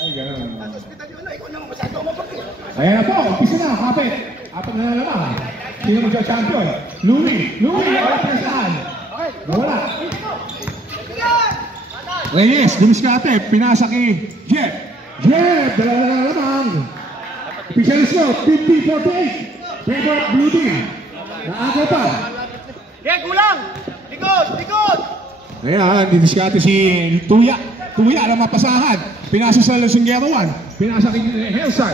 Ay, gano'n. Ayan na po, umpisa na, kapit. Apat na naman. Sino magsa-champion? Louie! Wala pinasaan. Wala. Reyes, dumiskate, pinasa kay Jeff. Dalawa na lamang. Official score, 50-48. Favorite blue team. Naaga pa. Kulang! Likod! Ayan, didiskate si Tuya. Tuya na mapasahan. Pinasa sa Lusinggero 1. Pinasa kay Helsan.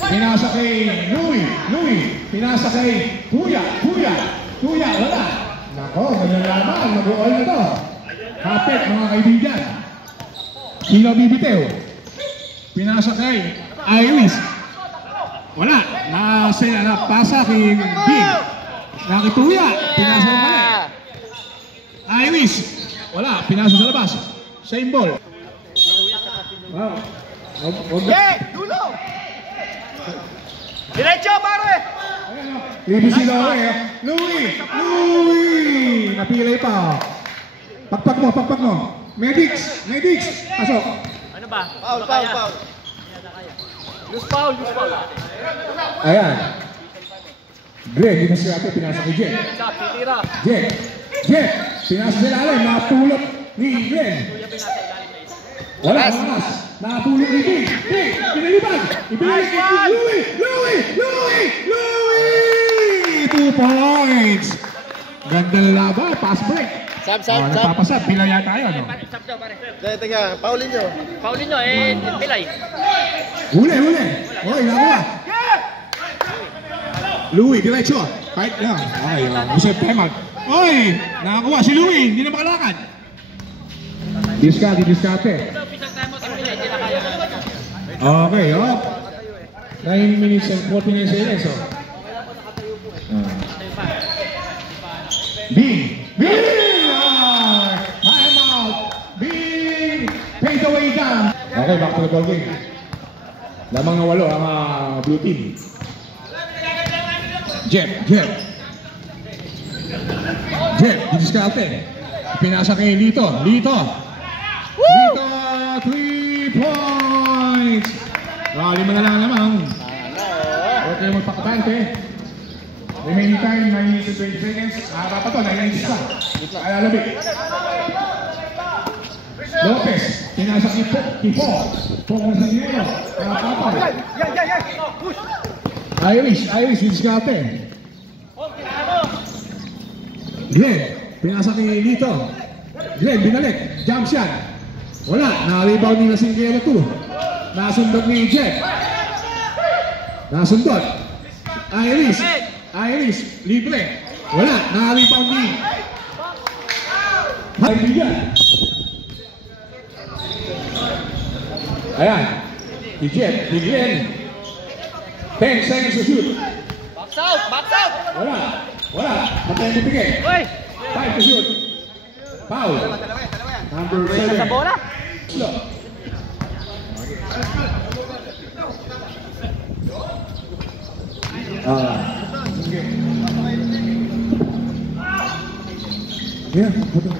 Pinasa kay Louie. Pinasa kay Tuya, wala. Nako, malalaman, mag-uol na to. Kapit, mga kaibigan. Sino bibitew? Pinasa kay Iris. Wala. Napasa kay Bing. Nakituya. Pinasa ng mali. Iris. Wala. Pinasa sa labas. Same ball. Wow. Dulo! Diretso, pare! Libi si Louie! Napilay pa. Pagpag mo. Medics! Pasok. Ano ba? Foul. Loose foul. Ayan. Greg, dito siya ate, pinasa kay Jen. Jen, pinasa sa ilalim, napulot ni Glenn. Wala, mas. Napulot ni Bing. Pinalibag. Ibigay kay Louie! 2 points. Ganda laban, pass break. Sab. Napapasab, pilaya tayo, no? Sab daw, pare. Teka, Paulin nyo, pilay. Huli. Oy, nakuha. Louie, diretso. Fight lang. Okay, Jose Peman. Oy, nakakuha si Louie, hindi na makalakad. Diskarte. Okay, 9 minutes and 49 seconds. Bing! Time out! Bing! Fade away down! Okay, back to the ball game. Lamang na 8 ang blue team. Jeff, didiskarte. Pinasa kay Lito. 3 points! 5 na lang naman. Huwag kayo magpakabante. Remaining time, 9 minutes and 20 seconds. Haba pa to, 9 minutes lang. Alalabi. Lopez, pinasa Kipo. Pokong sa Nero. Kapapay. Iris, diskarte. Glenn, pinasa kay Lito. Glenn, binalik. Jump shot. Wala, na-rebound ni Lusinggero 2. Nasundot ni Jeff. Iris, libre. Wala, na-rebound ni Kaibigan. Ayan, si Jeff, si Glenn. 10 seconds to shoot. Box out! Wala, patay ang bibigay. 5 to shoot. Foul. Number 7. Sa bola? Slow. Sige. Yeah, puto.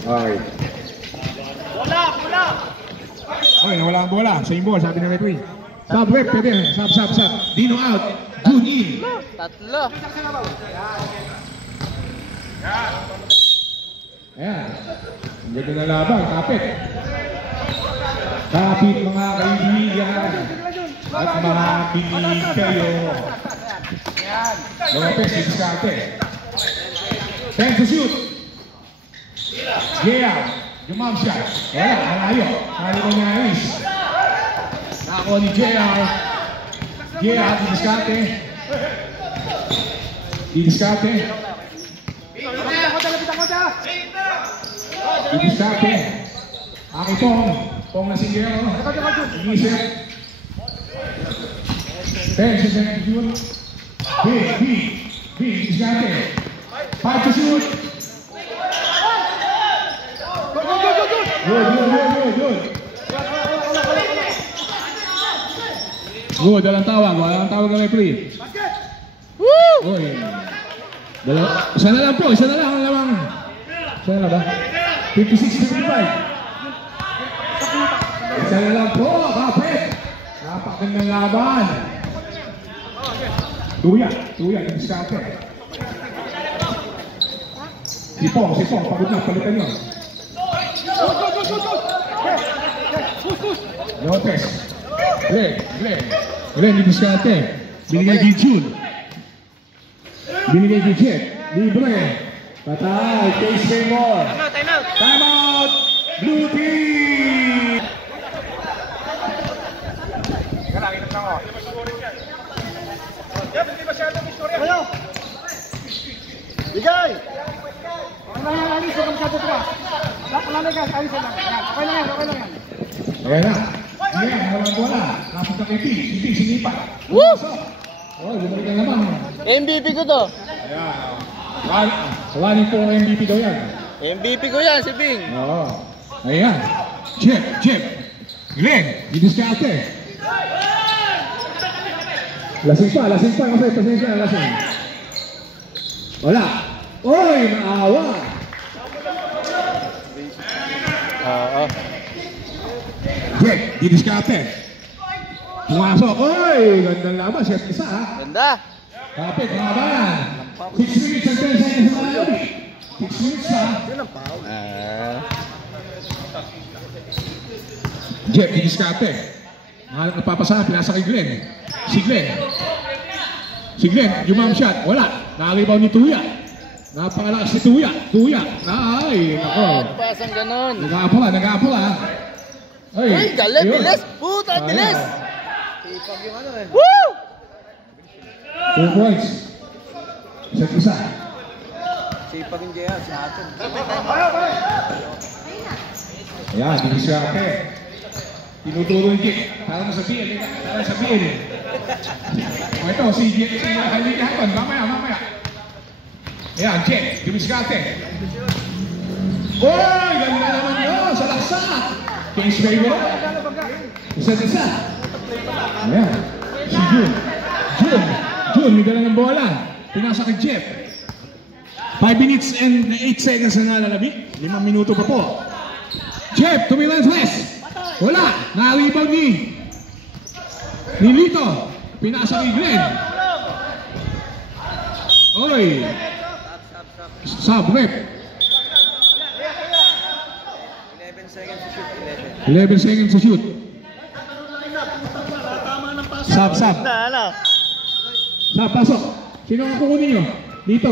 Okay. Bola! Okay, nawala ang bola. Same ball, sabi ng referee. Sub rep, pwede. Sub. Dino out. June in. 3. Ayan. Ang ganda na laban. Kapit mga kaibigan. At mga binig kayo. Lopez, diskarte. 10 to shoot. Jump shot. Wala, malayo. Kali ko ni Iris. Nakakuha ni JR, didiskarte. Didiskarte. Aki Pong na Lusinggero. Inisip. 10 seconds to shoot. Big, didiskarte. 5 to shoot. Good, walang tawag ng referee. Uy. Isa na lang po, isa na lang ang lamang. Isa na lang ba? 56-55. Isa na lang po, kapit. Napakagandang laban. Tuya, diskarte. Sipong, pagod na, palitan nyo. Lopez. Glenn, diskarte. Binigay kay June. Binigay kay Jet. Libre. Patay, Case Raymore. Time out. Blue team. Bigay! Okay lang yan, alis. Huwag masyado ito. Lapalalag, alis lang. Okay lang yan. Ayan na. Ayan, walang bola. Napunta kay P. Si P, sinipa. Woo! Oh, bumalik na naman. MVP ko to. Ayan. Wali po ang MVP daw yan. MVP ko yan, si Bing. Oo. Ayan. Chip. Glenn, didiskarte. Lasing pa. Kasi pasensya na lasing. Wala. Oy, naawa. Oo. Jack, didiskarte. Pumasok. Oy, gandang laban. Chef isa ha. Ganda. Kapit, mga bayan. 6 minutes and 10 seconds na labi. 6 minutes ha. Jack, didiskarte. Nagpapasahan, pinasa kay Glenn. Si Glenn, yung shot. Wala. Nakalibaw ni Tuya. Napakalakas si Tuya. Ay, nako. Pasang ganon. Nag-aapala. Ay, galit, yun. bilis. Puta, bilis. Ipag yung ano eh. Woo! 2 points. Isa't isa. Sipag yung JR sa atin. Ayan, didiskarte. Tinuturo yung Jack. Parang sabihin. O ito, si Hailey Hatton. Mamaya. Ayan, Jack. Didiskarte. Oy! Ganda naman yun! Sa laksa! Case Raymore. Isa't isa. Ayan. Si June, may dala ng bola. Pinasa kay Jeff. 5 minutes and 8 seconds na nalalabi. 5 minuto pa po. Jeff, tumilanses. Wala. Nakalibaw ni Lito. Pinasa kay Glenn. Oy. Sub rep. 11 seconds to shoot. 11 seconds to shoot. Sub. Sub, pasok. Sino ang kukunin nyo? Dito.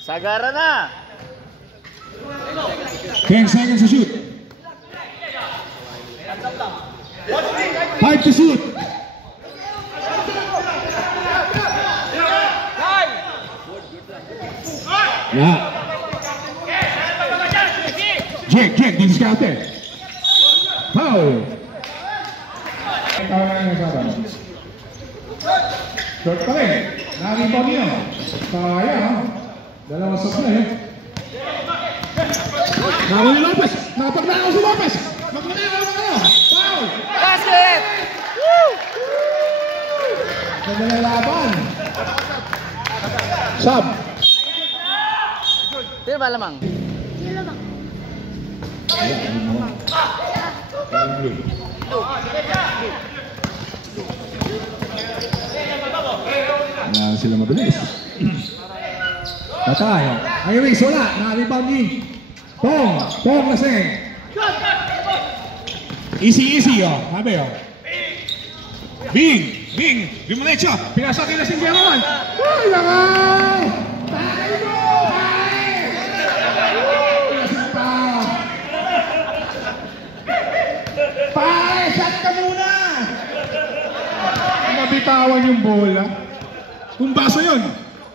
Sagara na. 10 seconds to shoot. 5 to shoot. Yeah. Jack, didiskarte. Foul. Short pa rin. Nakalibaw niyo. Sayang. Dalawang supply eh. Nakawin ni Lopez. Nakapagnakaw si Lopez. Magnakaw na kayo. Foul. Basket! Woo! Ganda na laban. Sub. Sino ba lamang? Wala sila mabilis. Patay. Iris, wala. Naka-rebound ni Pong lasing. Easy oh. Sabi oh. Bing. Limulecho. Pinasa kay lasing Gerawan. Uy, langaw! Tayo mo! Lasing pa. Shot ka muna! Mabitawan yung bola. Kung baso yun,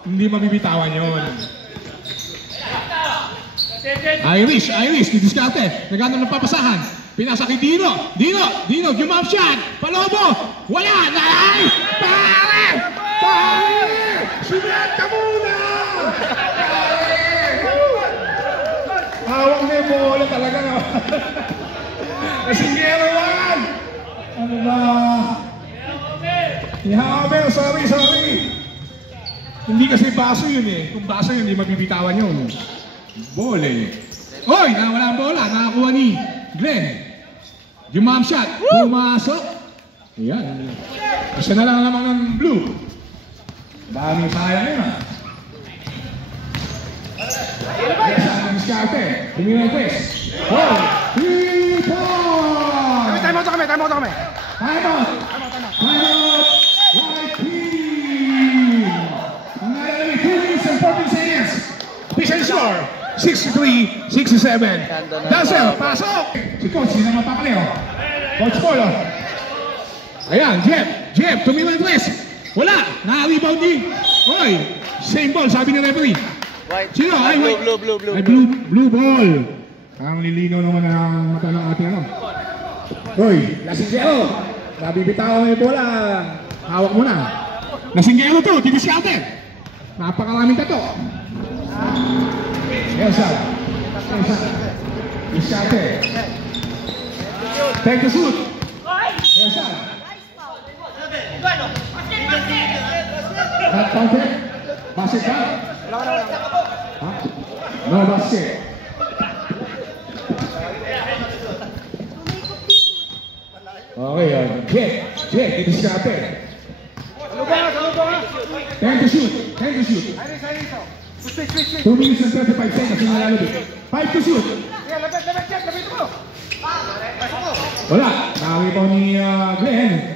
hindi mabibitawan yun. Iris, didiskarte. Nagano ng papasahan. Pinasa kay Dino, jump shot. Palobo, wala, nalay! Pare! Simulat ka muna! Hawak na yung bola talaga. No? Kasingero yan! Ano ba? Ihabe, sorry. Hindi kasi baso yun eh. Kung baso yun, hindi mabibitawan yun. Ball eh. Oy! Nawala ang bola. Nakakuha ni Glenn. Jump shot. Pumasok. Ayan. Isa na lang naman ng blue. Daming sayang yun ah. Yes, ang diskarte. Tumingin oh! 3 points! Time out kami. Time out! White team! Ang nalalami, 2 minutes and 14 seconds. Official score, 63-67. Dazzle, pasok! Si Coach, hindi na mapakali oh. Coach Paul oh. Ayan, Jeff, tumingin ng twist. Wala, naka-rebound din. Oy, same ball, sabi ni referee. White. Sino? Ay, white. Ay, blue ball. Ang lilinaw naman ang mata ng ating ano. Hoy, Lasinggero. Nabibitawan mo yung bola. Hawak mo na. Lasinggero to, didiskarte. Napakaraming tato. Yes, sir. Diskarte. Take the shoot. Yes, sir. Not counted. Basket ka? Ha? No basket. Okay, Jeff, didiskarte. Time to shoot. 2 minutes and 35 seconds yung nalalabit. 5 to shoot. Labit mo. Wala. Nakakipaw ni Glenn.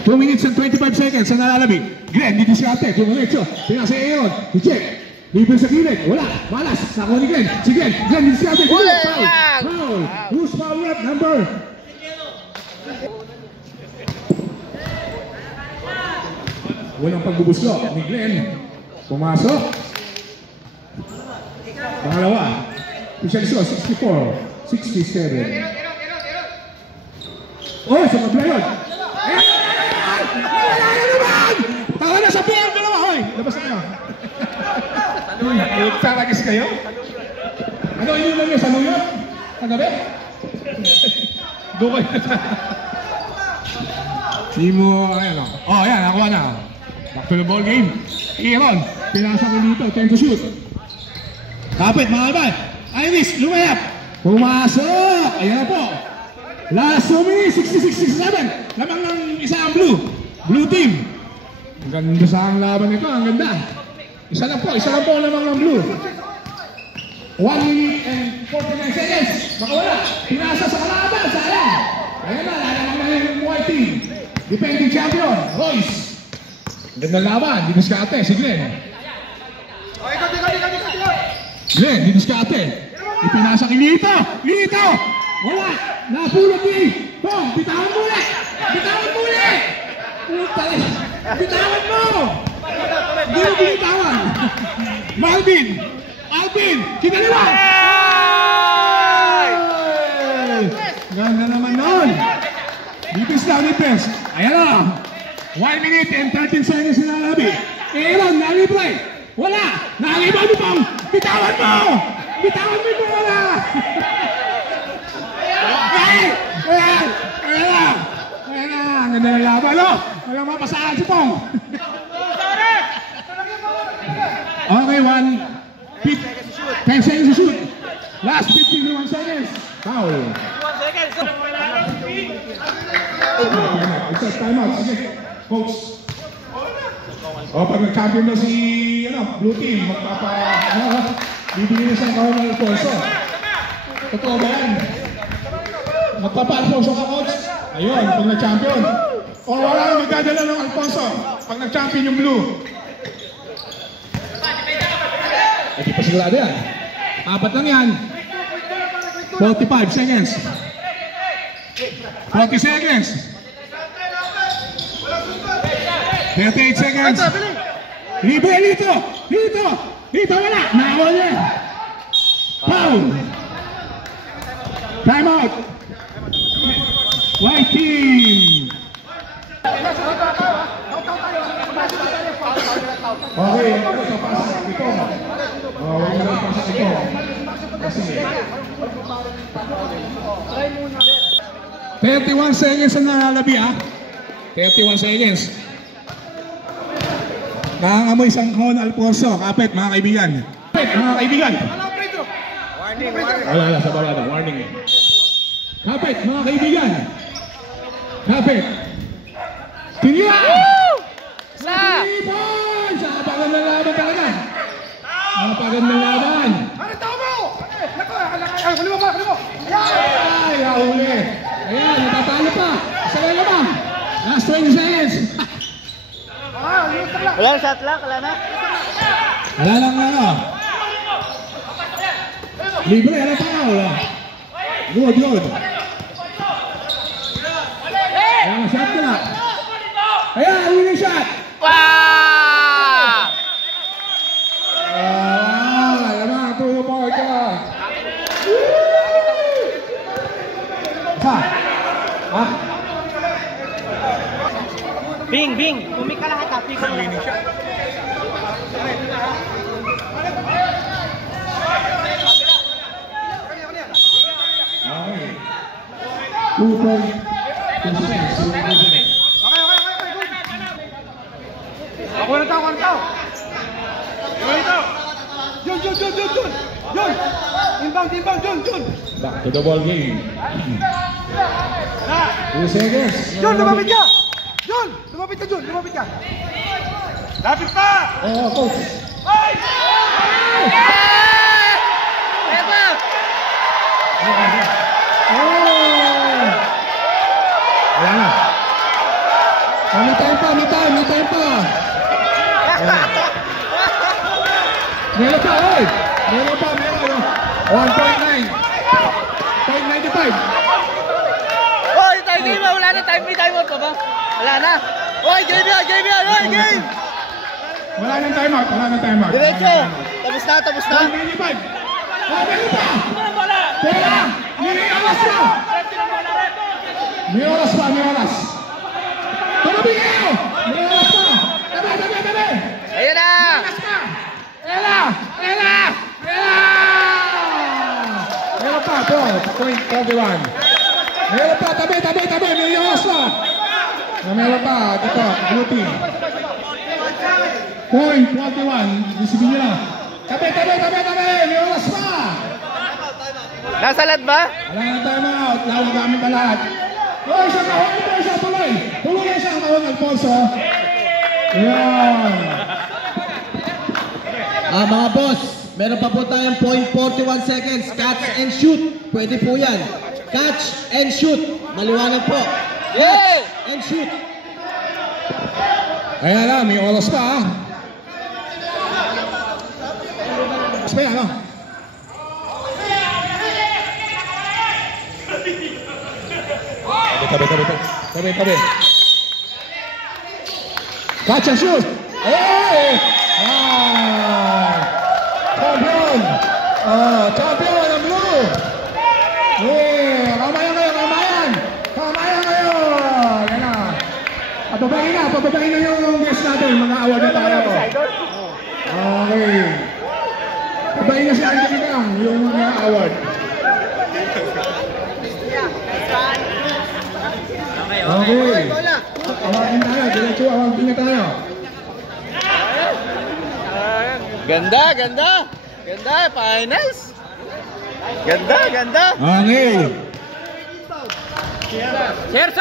2 minutes and 25 seconds ang nalalabit. Glenn, didiskarte. Kumarecho. Pinasa Aaron. I-check. Libre sa gilid. Wala. Malas. Nakuha ni Glenn. Si Glenn. Didiskarte. Foul. Who's foul rep number? Walang pagbubuslo ni Glenn. Pumasok. Pangalawa. Official score, 64-67. Oh, sa kabila yun. Ayan! Tawa na sa PR dalawa. Hoy, labas na kayo. Taragis kayo? Ano yun lang yun? Sa New York? Kagabi? Doon kayo. Hindi mo, ayan o. Oh, ayan, nakuha na. Back to the ball game. Aaron, pinasa ko dito, 10 to shoot. Kapit, mga kalban. Iris, lumayap. Pumasok. Ayan na po. Last 2 minutes, 66-67. Lamang ng isa ang blue team. Ang ganda sa ang laban nito, ang ganda. Isa lang po lamang ng blue. 1 minute and 49 seconds. Makawala. Pinasa sa kalaban, sayang. Ayan na, lamang na yung white team. Defending champion, Royce. Ang ganda laban, didiskarte, si Glenn. Glenn, didiskarte. Ipinasa kay Lito! Wala! Napulot ni Bong! Bitawan mo ulit! Bitawan mo! Hindi mo binitawan! Alvin! Kinaliwa! Ganda naman nun! Nipis. Ayan na! 1 minute and 13 seconds na nalabi. Aaron, nalibre! Wala! Nalibre ni Bong! Bitawan mo! Wala! Ayan na! Ang ganda ng laban, no? Walang mapasaan si Pong. Okay, 10 seconds to shoot. Last 51 seconds. Foul. Time out. Sige, coach. Pag nag-champion na si blue team, bibili na siyang kahon ng Alfonso. Totoo ba yan? Magpapa-Alfonso ka, coach? Ayun, pag nag-champion. O wala nang magdadala ng Alfonso pag nag-champion yung blue. Hindi pa sigurado yan. 4 lang yan. 45 seconds. 40 seconds. 38 seconds. Lito, wala. Nakawa niya. Foul. Time out. White team. Okay, ito pasok ito. Huwag na lang pasok ito. Kasi 31 seconds ang nalalabi, 31 seconds. Nangangamoy Sanghon Alfonso. Kapit, mga kaibigan. Kapit, mga kaibigan. Wala, sa baba na. Warning. Kapit, mga kaibigan. Kapit. Tinira! Sa! 3 points! Napagandang laban talaga. Napagandang laban. Ano tao mo? Naku, huli mo ba? Huli mo. Ay, nahuli. Ayan, natatalo pa. Isa na naman. Last 20 seconds. Wala na shot lock, wala na. Wala lang na ano. Libre, ano pa nga wala? Good. Ayan, shot ka na. Ayan, winning shot. Wow! Alam na, 2 point ka. Ha? Bing! Bumik ka lahat ha. Isang winning shot. Okay. 2 point. Okay, good. Ako na tao. Yun! Inbound, Jun! Back to the ball game. 2 seconds. Jun, lumapit ka! Jun! Lumapit ka! Lapit pa! Oh, coach. Epa! Oh! Wala na. May time pa. Meron pa, oy! Meron. 1.9. 0.95. Oy, time mo! Wala na time. May time out pa ba? Wala na. Oy, game yan! Oy, game! Wala nang timeout. Diretso! Tapos na! 1.95. Oh, meron pa! Pera! May oras pa! Tumabi kayo! May oras pa! Tabi! Ayun na! Ela! Meron pa, 12.21. Meron pa, tabi, may oras pa. Meron pa, dito, blue team. 0.21, isipin nyo lang. Tabi, may oras pa. Nasa lad ba? Wala na timeout, lawag namin pa lahat. Oh, isang kahon, tuloy. Tuloy na isang kahon, Alfonso. Yan. Mga boss, meron pa po tayong 0.41 seconds. Catch and shoot. Pwede po yan. Catch and shoot. Maliwanag po. Catch and shoot. Ayan na, may oras pa. Oras pa yan, no? Tabi. Catch and shoot. Hey! Champion! Champion ang blue! Kamayan kayo! Yan na. Pababain na yung guest natin. Mga award na tayo. Okay. Pababain na si Angelica yung mga award. Okay. Awardin tayo. Diretso awardin na tayo. Ganda! Finals! Ganda! Okay. Cheers!